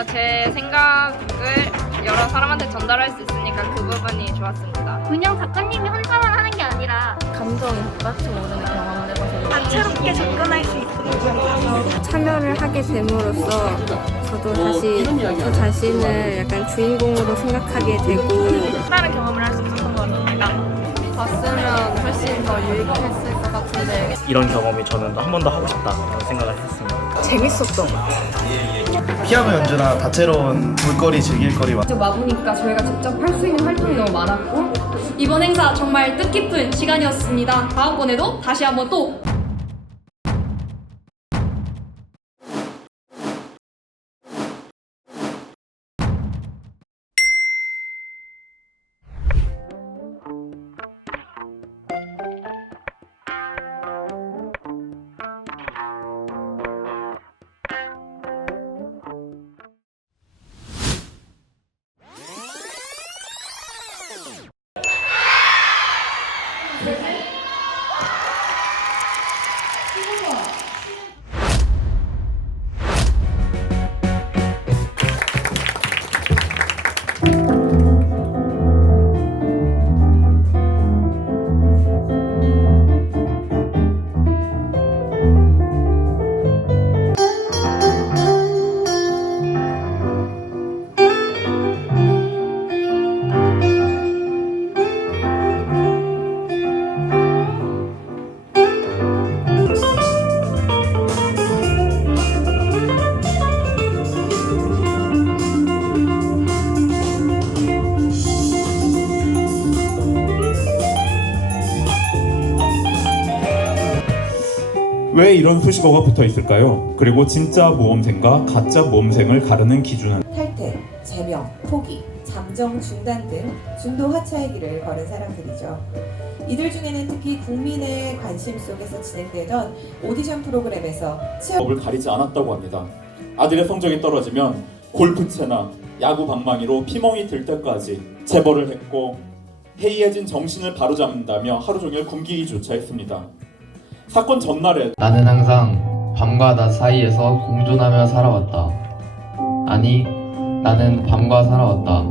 그래서 제 생각을 여러 사람한테 전달할 수 있으니까 그 부분이 좋았습니다. 그냥 작가님이 혼자만 하는 게 아니라 감정이 똑같이 오르는 경험을 해봐서 다채롭게 접근할 수 있는 것 같아서 참여를 하게 됨으로써 저도 다시 저 자신을 약간 주인공으로 생각하게 되고 다른 경험을 할 수 있었던 것 같습니다. 봤으면 훨씬 더 유익했을 것 같은데 이런 경험이 저는 한 번 더 하고 싶다라는 생각을 했습니다. 재밌었던 것 같아요. 피아노 연주나 다채로운 볼거리, 즐길거리 직접 와보니까 저희가 직접 할 수 있는 활동이 너무 많았고 이번 행사 정말 뜻깊은 시간이었습니다. 다음번에도 다시 한번 또 왜 이런 수식어가 붙어 있을까요? 그리고 진짜 모험생과 가짜 모험생을 가르는 기준은 탈퇴, 제명, 포기, 잠정 중단 등 중도 하차의 길을 걸은 사람들이죠. 이들 중에는 특히 국민의 관심 속에서 진행되던 오디션 프로그램에서 취업을 가리지 않았다고 합니다. 아들의 성적이 떨어지면 골프채나 야구 방망이로 피멍이 들 때까지 체벌을 했고 해이해진 정신을 바로잡는다며 하루 종일 굶기기조차 했습니다. 사건 전날에 나는 항상 밤과 낮 사이에서 공존하며 살아왔다. 아니, 나는 밤과 살아왔다.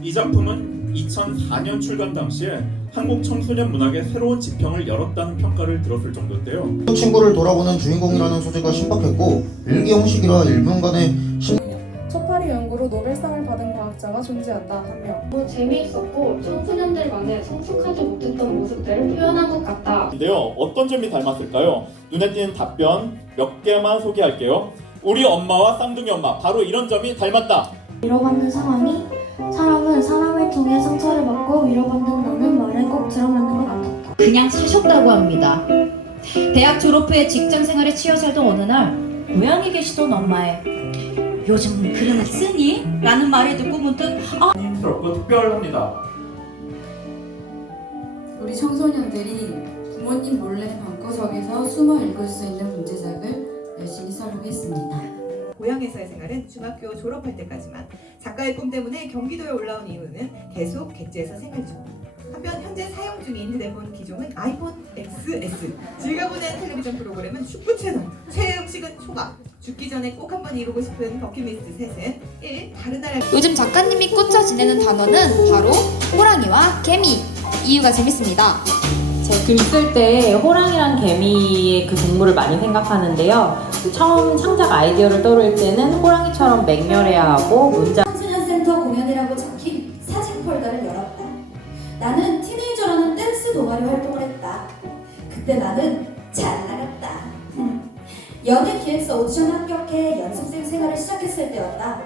이 작품은 2004년 출간 당시에 한국 청소년 문학의 새로운 지평을 열었다는 평가를 들었을 정도인데요. 친구를 돌아보는 주인공이라는 소재가 신박했고 일기 형식이라 1분간의 첫파리 연구로 노벨상을 받은 과학자가 존재한다. 한 명. 너무 재미있었고 청소년들만의 성숙하지 못했던 모습들을 표현한 것 같다. 근데요, 어떤 점이 닮았을까요? 눈에 띄는 답변 몇 개만 소개할게요. 우리 엄마와 쌍둥이 엄마, 바로 이런 점이 닮았다. 위로받는 상황이 사람은 사람을 통해 상처를 받고 위로받는다는 말을 꼭 들어맞는 것 같았다. 그냥 사셨다고 합니다. 대학 졸업 후에 직장 생활에 치여 살던 어느 날 고향에 계시던 엄마의 요즘 글은 쓰니? 라는 말을 듣고 문득 힘스럽고 특별합니다. 우리 청소년들이 부모님 몰래 방구석에서 숨어 읽을 수 있는 문제작을 열심히 써보겠습니다. 고향에서의 생활은 중학교 졸업할 때까지만. 작가의 꿈 때문에 경기도에 올라온 이후는 계속 객지에서 생활 중. 한편 현재 사용 중인 휴대폰 기종은 아이폰 XS. 즐겨보는 텔레비전 프로그램은 축구 채널. 최애 음식은 초밥. 죽기 전에 꼭 한번 이루고 싶은 버킷리스트 셋은 1. 다른 나라. 요즘 작가님이 꽂혀 지내는 단어는 바로 호랑이와 개미. 이유가 재밌습니다. 제 글 쓸 때 호랑이랑 개미의 그 동물을 많이 생각하는데요. 처음 창작 아이디어를 떠올릴 때는 호랑이처럼 맹렬해야 하고 문장 청소년센터 공연이라고 적힌 사진 폴더를 열었다. 나는 티네이저라는 댄스 동아리 활동을 했다. 그때 나는 잘 나갔다. 연예 기획사 오디션 합격해 연습생 생활을 시작했을 때였다.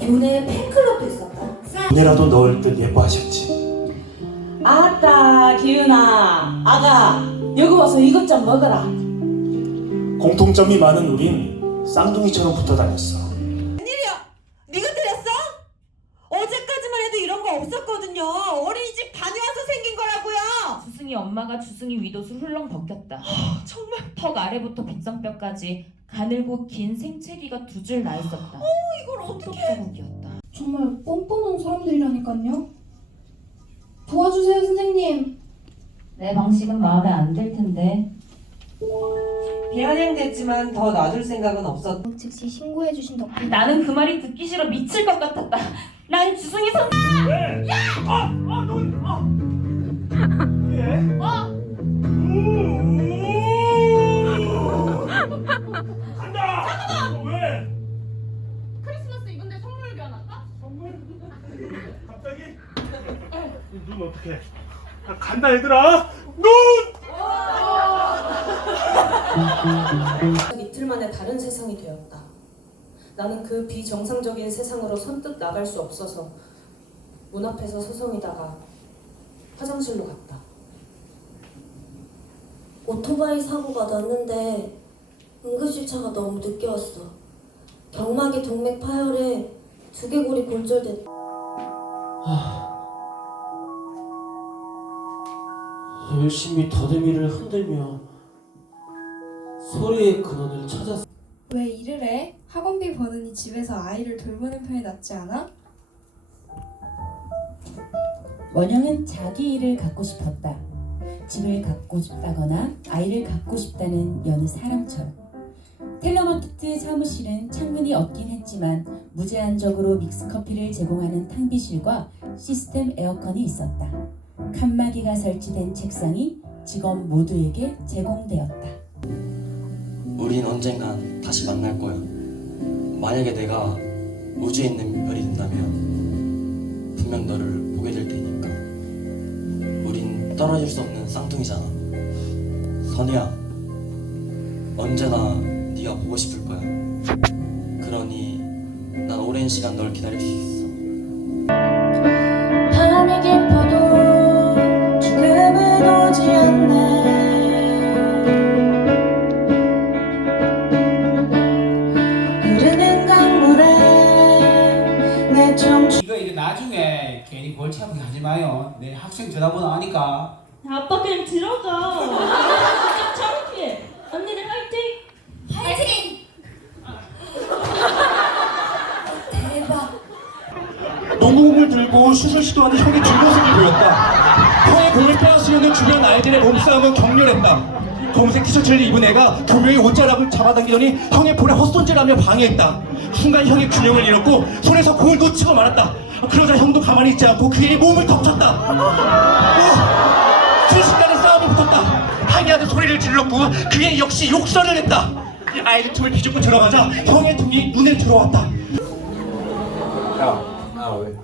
교내에 팬클럽도 있었다. 눈에라도 넣을 듯 예뻐하셨지. 아따 기윤아 아가 여기 와서 이것 좀 먹어라. 공통점이 많은 우린 쌍둥이처럼 붙어 다녔어. 웬일이야? 네가 들렸어? 어제까지만 해도 이런 거 없었거든요. 어린이집 다녀와서 생긴 거라고요. 주승이 엄마가 주승이 윗옷을 훌렁 벗겼다. 정말 턱 아래부터 빗성뼈까지 가늘고 긴 생채기가 두 줄 나 있었다. 이걸 어떻게? 손톱자국이었다. 정말 뻔뻔한 사람들이라니까요. 도와주세요, 선생님. 내 방식은 마음에 안 들 텐데. 비아냥됐지만 더 놔둘 생각은 없었다. 즉시 신고해주신 덕분에 나는 그 말이 듣기 싫어 미칠 것 같았다. 난 주승이 선. 왜? 간다! 왜? 크리스마스 이건데 선물 교환할까? 선물? 갑자기? 눈 어떡해? 간다 얘들아! 눈! 이틀 만에 다른 세상이 되었다. 나는 그 비정상적인 세상으로 선뜻 나갈 수 없어서 문 앞에서 서성이다가 화장실로 갔다. 오토바이 사고가 났는데 응급실차가 너무 늦게 왔어. 경막에 동맥 파열에 두개골이 골절됐다. 열심히 더듬이를 흔들며 소리의 근원을 찾았어. 왜 일을 해? 학원비 버느니 집에서 아이를 돌보는 편이 낫지 않아? 원영은 자기 일을 갖고 싶었다. 집을 갖고 싶다거나 아이를 갖고 싶다는 여느 사람처럼. 텔레마케트 사무실은 창문이 없긴 했지만 무제한적으로 믹스커피를 제공하는 탕비실과 시스템 에어컨이 있었다. 칸막이가 설치된 책상이 직원 모두에게 제공되었다. 우린 언젠간 다시 만날 거야. 만약에 내가 우주에 있는 별이 된다면 분명 너를 보게 될 테니까. 우린 떨어질 수 없는 쌍둥이잖아. 선우야, 언제나 네가 보고 싶을 거야. 그러니 난 오랜 시간 널 기다릴 수 있어. 밤이 깊어도 죽음은 오지 않네. 흐르는 강물에 내 청춘. 이거 나중에 괜히 골치 아프게 하지 마요. 내 학생 전화번호 아니까. 아빠 그냥 들어가. 진짜 창피해. 언니들 화이팅. 화이팅! 대박. 농구공을 들고 슛을 시도하는 형의 뒷모습이 보였다. 형의 공을 빼앗으려는 주변 아이들의 몸싸움은 격렬했다. 검은색 티셔츠를 입은 애가 교묘히 옷자락을 잡아당기더니 형의 볼에 헛손질하며 방해했다. 순간 형의 균형을 잃었고 손에서 공을 놓치고 말았다. 그러자 형도 가만히 있지 않고 그의 몸을 덮쳤다. 순식간에 싸움이 붙었다. 항의하는 소리를 질렀고 그의 역시 욕설을 했다. 아이들 틈을 비집고 들어가자 형의 등이 눈에 들어왔다. 왜?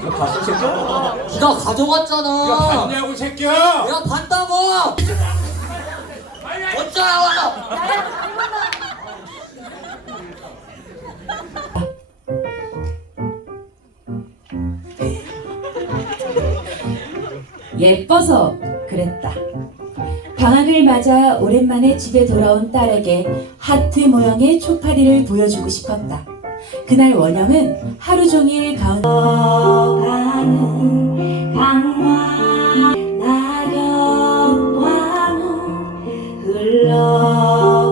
이거 봤어, 새끼야? 네가 가져갔잖아. 이거 봤냐고, 새끼야? 내가 봤다고. 어쩌라고. 예뻐서 그랬다. 방학을 맞아 오랜만에 집에 돌아온 딸에게 하트 모양의 초파리를 보여주고 싶었다. 그날 원영은 하루 종일 가는 강화 낙엽과는 흘러가는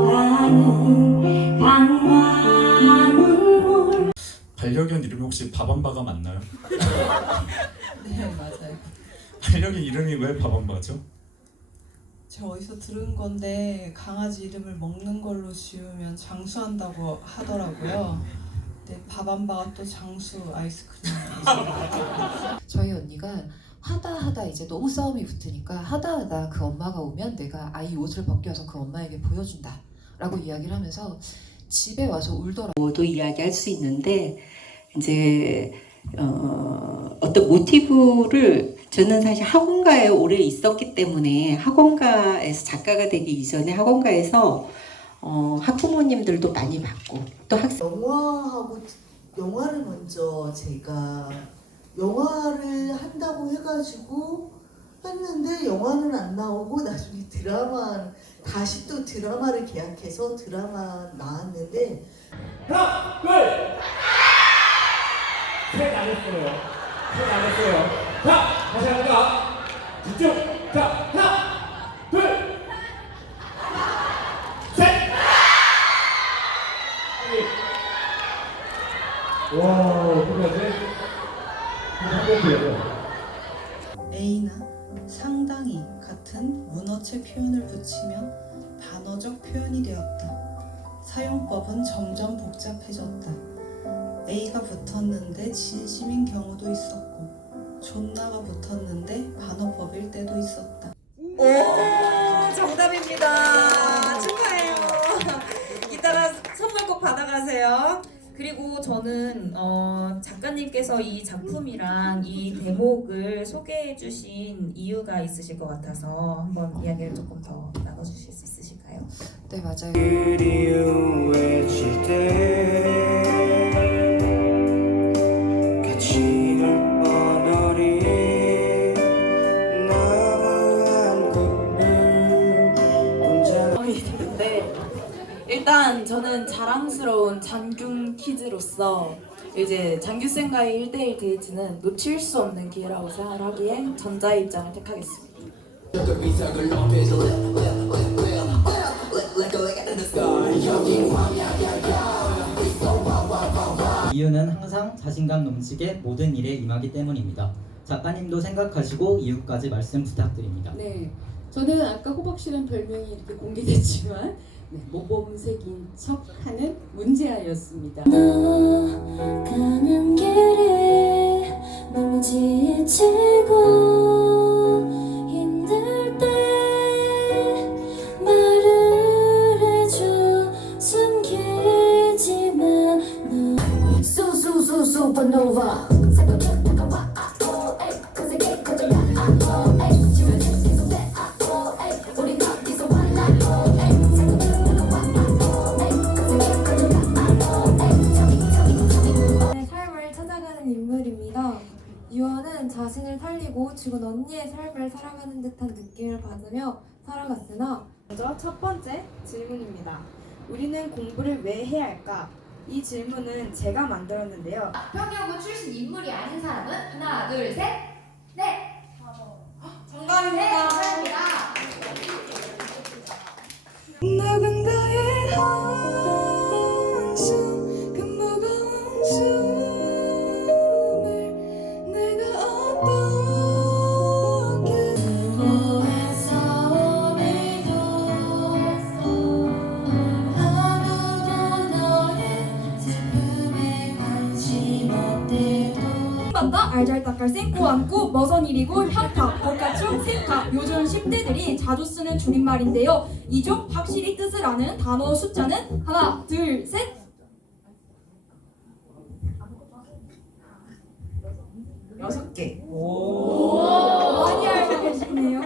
강화 눈물. 반려견 이름이 혹시 바밤바가 맞나요? 네, 맞아요. 반려견 이름이 왜 바밤바죠? 제가 어디서 들은 건데 강아지 이름을 먹는 걸로 지으면 장수한다고 하더라고요. 근데 바밤바가 또 장수 아이스크림. 저희 언니가 하다 이제 너무 싸움이 붙으니까 하다 그 엄마가 오면 내가 아이 옷을 벗겨서 그 엄마에게 보여준다 라고 이야기를 하면서 집에 와서 울더라고요. 도 이야기할 수 있는데 이제 어떤 모티브를 저는 사실 학원가에 오래 있었기 때문에 학원가에서 작가가 되기 이전에 학원가에서 학부모님들도 많이 봤고 또 학생 영화를 먼저 제가 영화를 한다고 해가지고 했는데 영화는 안 나오고 나중에 다시 또 드라마를 계약해서 드라마 나왔는데 하나, 둘, 셋 안 했어요. 자, 다시 합니다. 집중. 자, 하나, 둘, 셋. 와, 어떡하지? A나 상당히 같은 문어체 표현을 붙이면 단어적 표현이 되었다. 사용법은 점점 복잡해졌다. A가 붙었는데 진심인 경우도 있었고 존나가 붙었는데 반어법일 때도 있었다. 오, 정답입니다. 축하해요. 이따가 선물 꼭 받아가세요. 그리고 저는 작가님께서 이 작품이랑 이 대목을 소개해 주신 이유가 있으실 것 같아서 한번 이야기를 조금 더 나눠주실 수 있으실까요? 네, 맞아요. 그리워질 때 같이 울 뻔하리 나무 한 그늘 혼자 네, 일단 저는 자랑스러운 장균 키즈로서 이제 장규쌤과의 1대1 데이트는 놓칠 수 없는 기회라고 생각하기에 전자의 입장을 택하겠습니다. 이유는 항상 자신감 넘치게 모든 일에 임하기 때문입니다. 작가님도 생각하시고 이유까지 말씀 부탁드립니다. 네, 저는 아까 호박씨란 별명이 이렇게 공개됐지만 모범생인 척하는 문제아였습니다. 가는 길에 너무 지치고 힘들 때 말을 해줘 숨기지만 너 수수수수퍼노바 인물입니다. 유아는 자신을 살리고 죽은 언니의 삶을 살아가는 듯한 느낌을 받으며 살아갔으나 먼저 첫 번째 질문입니다. 우리는 공부를 왜 해야 할까? 이 질문은 제가 만들었는데요. 평양고 출신 인물이 아닌 사람은 하나, 둘, 셋, 넷. 정답입니다. 네, 정답입니다. 누군가의 한숨 그 무거운 숨을 내가 어떻게 수고해서 오늘도 아무도 너의 슬픔에 관심 없대도 맞다 알잘딱할 쌩꼬 안고 머선일이고 현타 벌가충 생타 요즘 10대들이 자주 쓰는 줄임말인데요. 이 중 확실히 뜻을 아는 단어 숫자는 하나 둘 셋. 여섯 개. 많이 알고 계시네요.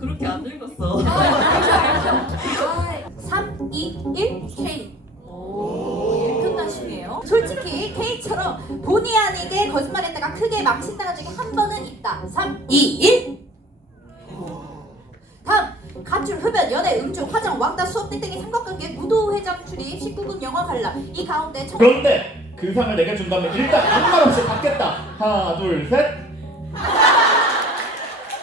그렇게 안 읽었어. 알죠. 3, 2, 1, K. 오, 끝나시네요. 솔직히 K처럼 본의 아니게 거짓말했다가 크게 망신당한 적이 한 번은 있다. 3, 2, 1. 다음 가출, 흡연, 연애, 음주, 화장, 왕따, 수업, 땡땡이, 삼각관계, 무도회장 출입, 19금 영화 관람. 이 가운데 그런데 그 상을 내게 준다면 일단 아무 말 없이 받겠다. 하나 둘 셋.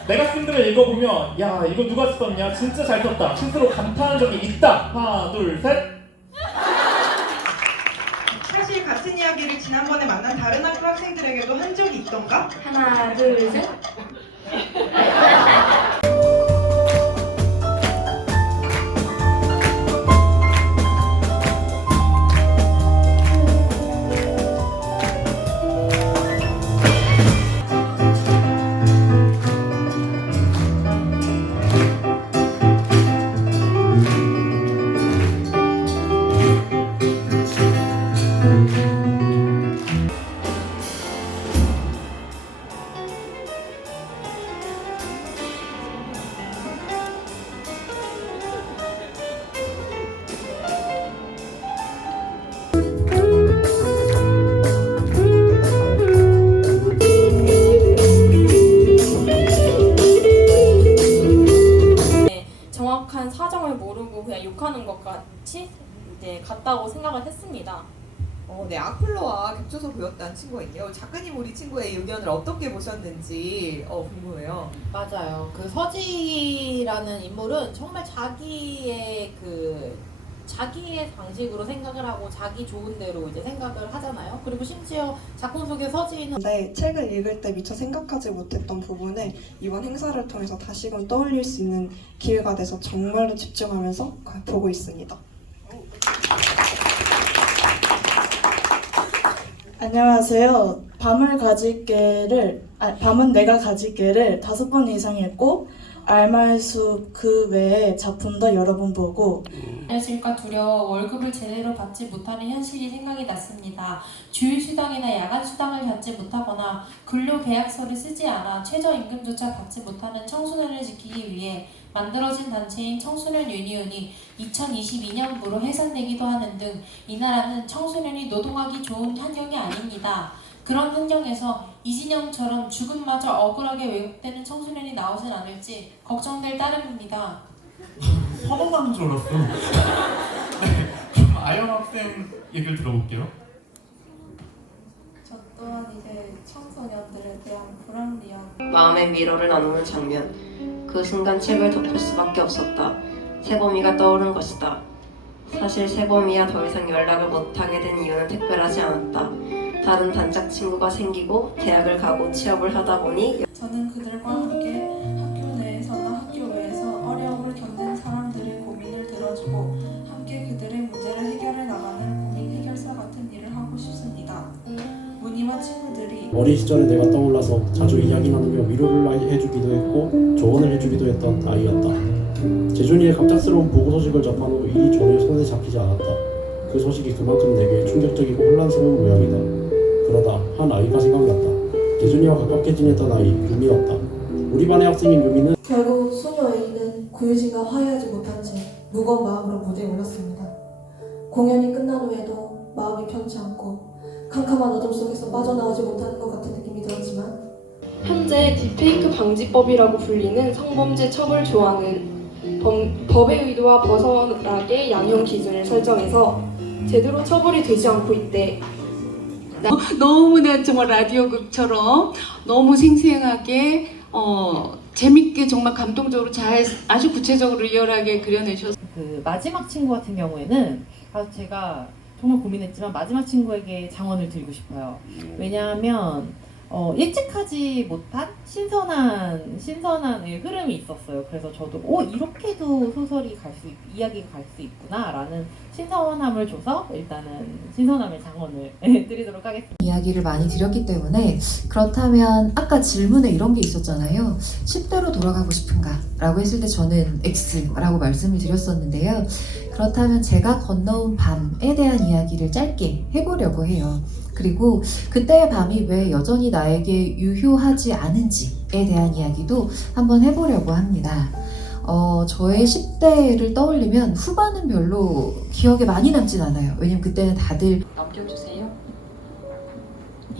내가 쓴 글을 읽어보면 야 이거 누가 썼냐 진짜 잘 썼다 스스로 감탄한 적이 있다. 하나 둘 셋. 사실 같은 이야기를 지난번에 만난 다른 학교 학생들에게도 한 적이 있던가? 하나 둘 셋. 정확한 사정을 모르고 그냥 욕하는 것 같이 이제 같다고 생각을 했습니다. 네, 악플러와 겹쳐서 보였다는 친구가 있네요. 작가님 우리 친구의 의견을 어떻게 보셨는지 궁금해요. 맞아요. 그 서지라는 인물은 정말 자기의 그 자기의 방식으로 생각을 하고 자기 좋은 대로 이제 생각을 하잖아요. 그리고 심지어 작품 속의 서지는 책을 읽을 때 미처 생각하지 못했던 부분을 이번 행사를 통해서 다시금 떠올릴 수 있는 기회가 돼서 정말로 집중하면서 보고 있습니다. 안녕하세요. 밤은 내가 가질게를 5번 이상 읽고 알말숲 그 외의 작품도 여러 번 보고 알실까 두려워 월급을 제대로 받지 못하는 현실이 생각이 났습니다. 주휴수당이나 야간수당을 받지 못하거나 근로계약서를 쓰지 않아 최저임금조차 받지 못하는 청소년을 지키기 위해 만들어진 단체인 청소년 유니온이 2022년부로 해산되기도 하는 등 이 나라는 청소년이 노동하기 좋은 환경이 아닙니다. 그런 환경에서 이진영처럼 죽음마저 억울하게 왜곡되는 청소년이 나오진 않을지 걱정될 따름입니다. 화가 줄 알았어. 네, 그럼 아연 학생 얘기를 들어볼게요. 저 또한 이제 청소년들에 대한 불합리한 마음의 미로를 나누는 장면. 그 순간 책을 덮을 수밖에 없었다. 세범이가 떠오른 것이다. 사실 세범이와 더 이상 연락을 못하게 된 이유는 특별하지 않았다. 다른 단짝 친구가 생기고 대학을 가고 취업을 하다 보니 저는 그들과 함께 학교 내에서나 학교 외에서 어려움을 겪는 사람들의 고민을 들어주고 함께 그들의 문제를 해결해 나가는 고민 해결사 같은 일을 하고 싶습니다. 문희와 친구들이 어린 시절에 내가 떠올라서 자주 이야기 나누며 위로를 해주기도 했고 조언을 해주기도 했던 아이였다. 재준이의 갑작스러운 보고 소식을 접한 후 일이 전혀 손에 잡히지 않았다. 그 소식이 그만큼 내게 충격적이고 혼란스러운 모양이다. 그러다 한 아이가 생각났다. 재준이와 가깝게 지냈던 아이 유미였다. 우리 반의 학생인 유미는 결국 소녀 A는 고유진과 화해하지 못한 채 무거운 마음으로 무대에 올랐습니다. 공연이 끝난 후에도 마음이 편치 않고 캄캄한 어둠 속에서 빠져나오지 못하는 것 같은 느낌이 들었지만 현재 딥페이크 방지법이라고 불리는 성범죄 처벌 조항은 법의 의도와 벗어나게 양형 기준을 설정해서 제대로 처벌이 되지 않고 있대. 너무나 정말 라디오극처럼 너무 생생하게 재밌게 정말 감동적으로 잘 아주 구체적으로 리얼하게 그려내셨어요. 그 마지막 친구 같은 경우에는 제가 정말 고민했지만 마지막 친구에게 장원을 드리고 싶어요. 왜냐하면 예측하지 못한 신선한 흐름이 있었어요. 그래서 저도 이렇게도 소설이 이야기가 갈 수 있구나라는 신선함을 줘서 일단은 신선함의 장원을 드리도록 하겠습니다. 이야기를 많이 드렸기 때문에 그렇다면 아까 질문에 이런 게 있었잖아요. 10대로 돌아가고 싶은가? 라고 했을 때 저는 X라고 말씀을 드렸었는데요. 그렇다면 제가 건너온 밤에 대한 이야기를 짧게 해보려고 해요. 그리고 그때의 밤이 왜 여전히 나에게 유효하지 않은지에 대한 이야기도 한번 해보려고 합니다. 저의 10대를 떠올리면 후반은 별로 기억에 많이 남진 않아요. 왜냐면 그때는 다들 넘겨주세요.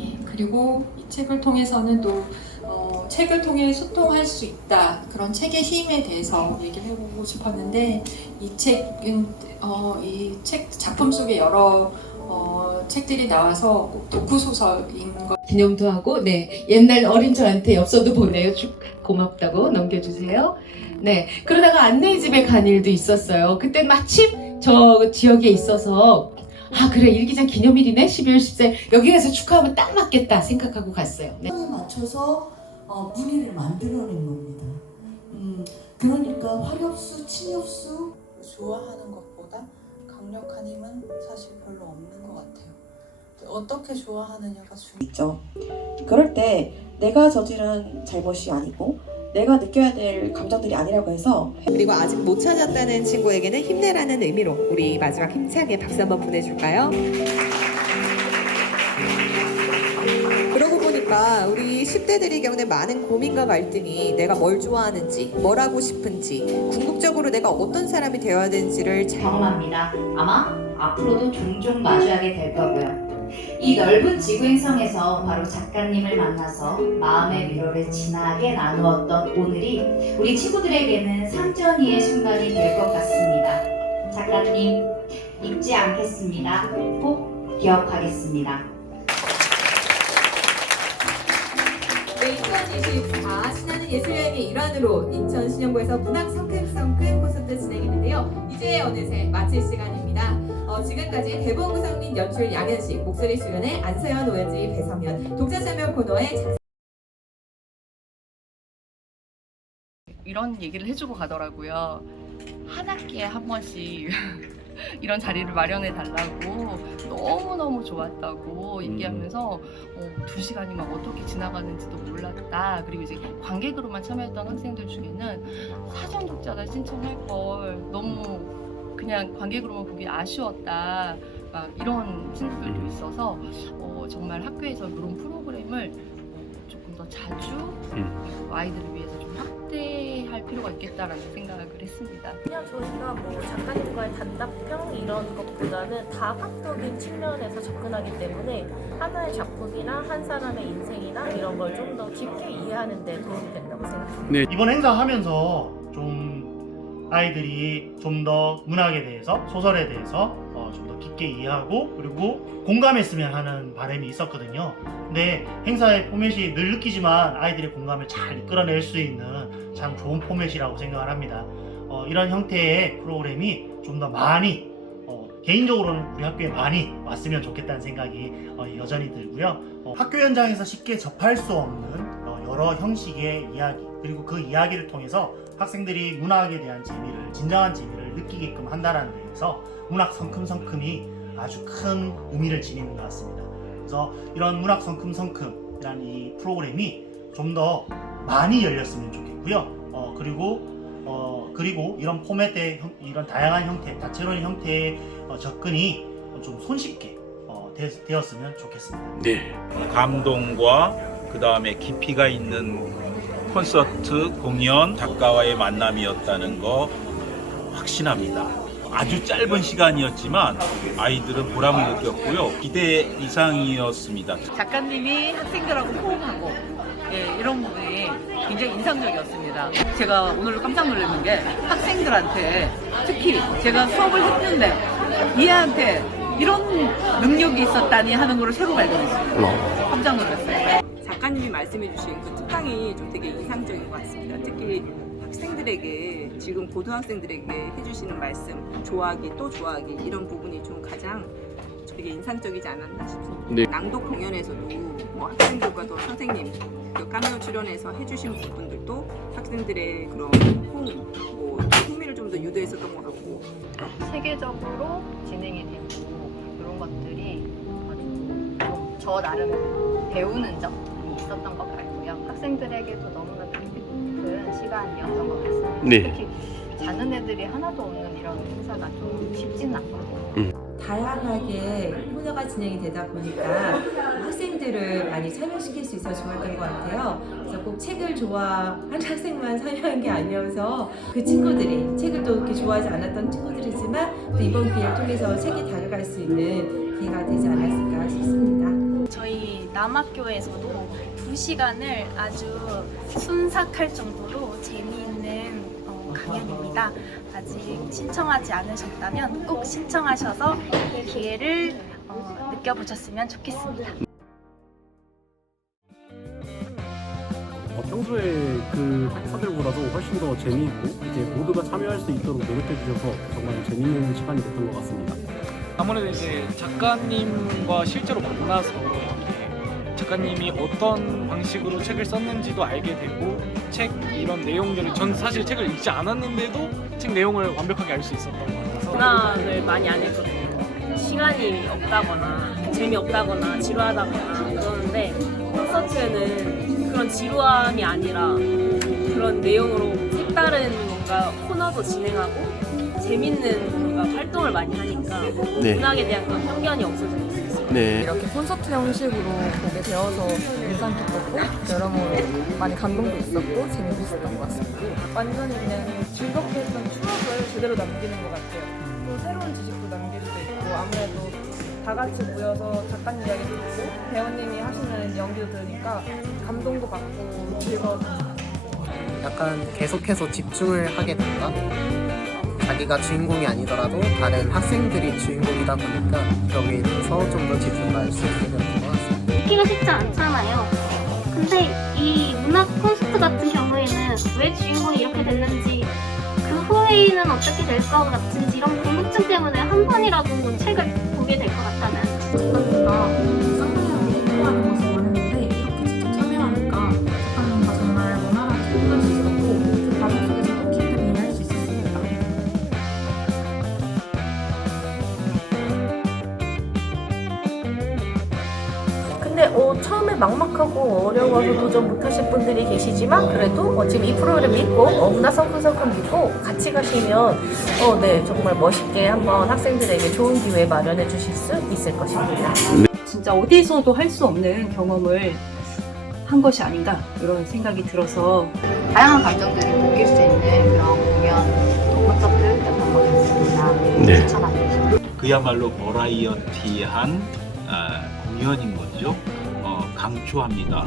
예, 그리고 이 책을 통해서는 또 책을 통해 소통할 수 있다. 그런 책의 힘에 대해서 얘기를 해보고 싶었는데 이 책은 이 책 작품 속에 여러 책들이 나와서 꼭 도쿠소설인 것. 기념도 하고, 옛날 어린 저한테 엽서도 보내요. 고맙다고 넘겨주세요. 그러다가 안내집에 간 일도 있었어요. 그때 마침 저 지역에 있어서 그래 일기장 기념일이네 12월 14일 여기 가서 축하하면 딱 맞겠다 생각하고 갔어요. 맞춰서 분위기를 만들어낸 겁니다. 그러니까 활엽수, 침엽수 좋아하는 것보다 강력한 힘은 사실 별로 없는 것 같아요. 어떻게 좋아하느냐가 있죠. 그럴 때 내가 저지른 잘못이 아니고 내가 느껴야 될 감정들이 아니라고 해서 그리고 아직 못 찾았다는 친구에게는 힘내라는 의미로 우리 마지막 힘차게 박수 한번 보내줄까요? 그러고 보니까 우리 10대들의 경우는 많은 고민과 갈등이 내가 뭘 좋아하는지 뭘 하고 싶은지 궁극적으로 내가 어떤 사람이 되어야 되는지를 경험합니다. 아마 앞으로도 종종 마주하게 될 거고요. 이 넓은 지구행성에서 바로 작가님을 만나서 마음의 위로를 진하게 나누었던 오늘이 우리 친구들에게는 상전이의 순간이 될 것 같습니다. 작가님 잊지 않겠습니다. 꼭 기억하겠습니다. 2024 신나는 예술여행의 일환으로 인천신영구에서 문학 성큼성큼 콘서트 진행했는데요. 이제 어느새 마칠 시간입니다. 지금까지 대본 구성 및 연출 양현식, 목소리 수련의 안서연, 오현지, 배성현, 독자자명 코너의 이런 얘기를 해주고 가더라고요. 한 학기에 한 번씩 이런 자리를 마련해 달라고 너무너무 좋았다고 얘기하면서 2시간이 막 어떻게 지나가는지도 몰랐다. 그리고 이제 관객으로만 참여했던 학생들 중에는 사전 독자를 신청할 걸 너무 그냥 관객으로만 보기 아쉬웠다. 막 이런 친구들도 있어서 정말 학교에서 이런 프로그램을 조금 더 자주 아이들을 위해서 좀 확대할 필요가 있겠다라는 생각을 했습니다. 그냥 저희가 뭐 작가님과의 단답형 이런 것보다는 다각적인 측면에서 접근하기 때문에 하나의 작품이나 한 사람의 인생이나 이런 걸 좀 더 깊게 이해하는 데 도움이 된다고 생각합니다. 네. 이번 행사 하면서 좀 아이들이 좀 더 문학에 대해서, 소설에 대해서 좀 더 깊게 이해하고 그리고 공감했으면 하는 바람이 있었거든요. 근데 행사의 포맷이 늘 느끼지만 아이들의 공감을 잘 이끌어낼 수 있는 참 좋은 포맷이라고 생각을 합니다. 이런 형태의 프로그램이 좀 더 많이 개인적으로는 우리 학교에 많이 왔으면 좋겠다는 생각이 여전히 들고요. 학교 현장에서 쉽게 접할 수 없는 여러 형식의 이야기, 그리고 그 이야기를 통해서 학생들이 문학에 대한 재미를, 진정한 재미를 느끼게끔 한다는 데에서 문학 성큼성큼이 아주 큰 의미를 지니는 것 같습니다. 그래서 이런 문학 성큼성큼이라는 이 프로그램이 좀 더 많이 열렸으면 좋겠고요. 그리고 이런 포맷의 이런 다양한 형태, 다채로운 형태의 접근이 좀 손쉽게 되었으면 좋겠습니다. 네. 감동과 그 다음에 깊이가 있는 콘서트, 공연, 작가와의 만남이었다는 거 확신합니다. 아주 짧은 시간이었지만 아이들은 보람을 느꼈고요. 기대 이상이었습니다. 작가님이 학생들하고 호흡하고 이런 부분이 굉장히 인상적이었습니다. 제가 오늘 깜짝 놀랐는 게 학생들한테 특히 제가 수업을 했는데 얘한테 이런 능력이 있었다니 하는 걸 새로 발견했어요. 깜짝 놀랐어요. 작가님이 말씀해주신 그 특강이 좀 되게 인상적인 것 같습니다. 특히 학생들에게, 지금 고등학생들에게 해주시는 말씀, 좋아하기 또 좋아하기, 이런 부분이 좀 가장 되게 인상적이지 않았나 싶습니다. 네. 낭독 공연에서도 뭐 학생들과 또 선생님 그 카메오 출연해서 해주신 부분들도 학생들의 그런 흥미를 좀 더 유도했었던 것 같고, 세계적으로 진행이 되고 이런 것들이 아주 좀 저 나름 배우는 점이 있었던 것 같고요. 학생들에게도 너무나 뜻깊은 시간이었던 것 같습니다. 네. 특히 작은 애들이 하나도 없는 이런 행사가 좀 쉽지는 않거든요. 다양하게 코너가 진행이 되다 보니까 학생들을 많이 참여시킬 수 있어서 좋았던 것 같아요. 그래서 꼭 책을 좋아하는 학생만 참여한 게 아니어서 그 친구들이 책을 또 그렇게 좋아하지 않았던 친구들이지만 또 이번 기회를 통해서 책이 다가갈 수 있는 기회가 되지 않았을까 싶습니다. 저희 남학교에서도 2시간을 아주 순삭할 정도로 재미있는 강연입니다. 아직 신청하지 않으셨다면 꼭 신청하셔서 이 기회를 느껴보셨으면 좋겠습니다. 평소에 그 행사들보다도 훨씬 더 재미있고 이제 모두가 참여할 수 있도록 노력해 주셔서 정말 재미있는 시간이 됐던 것 같습니다. 아무래도 이제 작가님과 실제로 만나서 작가님이 어떤 방식으로 책을 썼는지도 알게 되고 책 이런 내용들을 전 사실 책을 읽지 않았는데도 책 내용을 완벽하게 알 수 있었던 것 같아서 문학을 많이 안 읽거든요. 시간이 없다거나 재미없다거나 지루하다거나 그러는데 콘서트에는 그런 지루함이 아니라 그런 내용으로 색다른 뭔가 코너도 진행하고 재밌는 뭔가 활동을 많이 하니까 네. 문학에 대한 그런 편견이 없어질 수 있어요. 네. 이렇게 콘서트 형식으로 보게 되어서 인상 깊었고 여러모로 많이 감동도 있었고 재미도 있었던 것 같습니다. 완전히 그냥 즐겁게 했던 추억을 제대로 남기는 것 같아요. 또 새로운 지식도 남길 수도 있고 아무래도 다 같이 모여서 작가님 이야기 듣고 배우님이 하시는 연기도 들으니까 감동도 받고 즐거웠어요. 약간 계속해서 집중을 하게 된다? 자기가 주인공이 아니더라도 다른 학생들이 주인공이다 보니까 여기에 대해서 좀 더 집중할 수 있게 되는 것 같습니다. 읽기가 쉽지 않잖아요. 근데 이 문학 콘서트 같은 경우에는 왜 주인공이 이렇게 됐는지 그 후에는 어떻게 될 것 같은지 이런 궁금증 때문에 한 번이라도 책을 보게 될 것 같다는 작가님과 쌍방향이 행동하는 것을 원했는데 이렇게 직접 참여하니까 작가님과 정말 원활하게 소통할 수 있었고 그 과정 속에서도 깊은 이해할 수 있었습니다. 근데 처음에 막막하고 어려워서 도전 못하실 분들이 계시지만 그래도 지금 이 프로그램 믿고 문화성큼성큼 믿고 같이 가시면 네 정말 멋있게 한번 학생들에게 좋은 기회 마련해 주실 수 있을 것입니다. 진짜 어디서도 할 수 없는 경험을 한 것이 아닌가 이런 생각이 들어서 다양한 감정들을 느낄 수 있는 그런 공연 콘서트였던 것 같습니다. 네. 추천합니다. 그야말로 버라이어티한 공연인 거죠. 강추합니다.